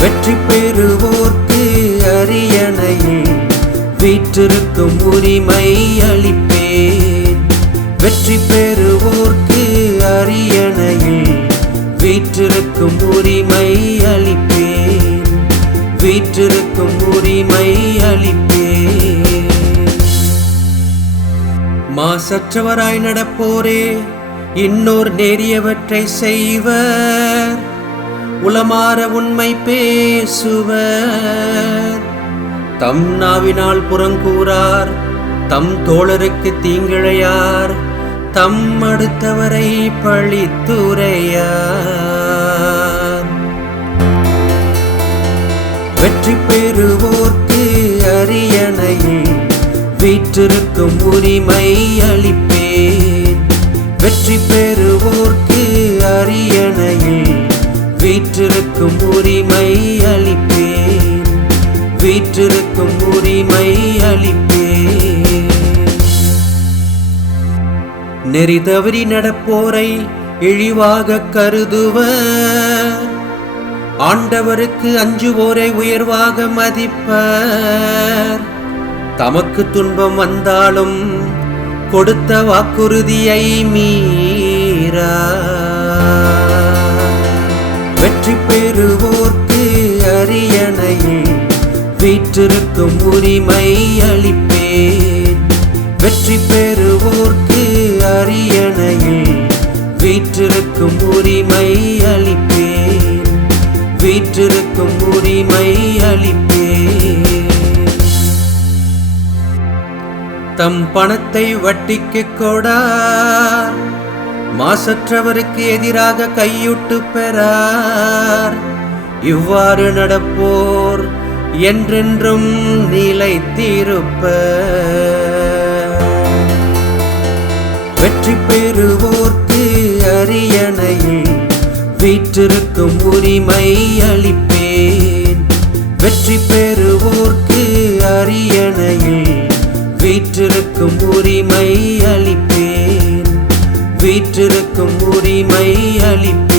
வெற்றி பெறுவோர்க்கு அரியணையில் வீற்றிருக்கும் உரிமை அளிப்பேன். வெற்றி பெறுவோர்க்கு அரியணையில் வீற்றிருக்கும் உரிமை அளிப்பேன். வீற்றிருக்கும் உரிமை அளிப்பேன். மாசற்றவராய் நடப்போரே இன்னோர் நேரியவற்றை செய்வர். உளமாற உண்மை பேசுவர். தம் நாவினால் புறங்கூறார் தம் தோழருக்கு தீங்கிழையார் தம் அடுத்தவரை பழித்துரையார். வெற்றி பெறுவோர்க்கு அரியணையில் வீற்றிருக்கும் உரிமை அளிப்பேன். வெற்றி பெறுவோர்க்கு அரிய வீற்றிருக்கும் உரிமை அளிப்பேன். வீற்றிருக்கும் உரிமை அளிப்பேன். நெறி தவறி நடப்போரை இழிவாக கருதுவ ஆண்டவருக்கு அஞ்சுவோரை உயர்வாக மதிப்பர். தமக்கு துன்பம் வந்தாலும் கொடுத்த வாக்குறுதியை மீறா. வெற்றி பெறுவோர்க்கு அரியணையில் வீற்றிருக்கும் உரிமை அளிப்பேன். வெற்றி பெறுவோர்க்கு அரியணையில் வீற்றிருக்கும் உரிமை அளிப்பேன். வீற்றிருக்கும் உரிமை அளிப்பேன். தம் பணத்தை வட்டிக்கு கொடா. மாசற்றவருக்கு எதிராக கையுட்டு பெறார். இவ்வாறு நடப்போர் என்றென்றும் நிலைத்திருப்பர். வெற்றி பெறுவோர்க்கு அரியணையில் வீற்றிருக்கும் உரிமை அளிப்பேன். வெற்றி பெறுவோர்க்கு அரியணையில் வீற்றிருக்கும் உரிமை அளி வீற்றிருக்கும் உரிமை அளிப்பேன்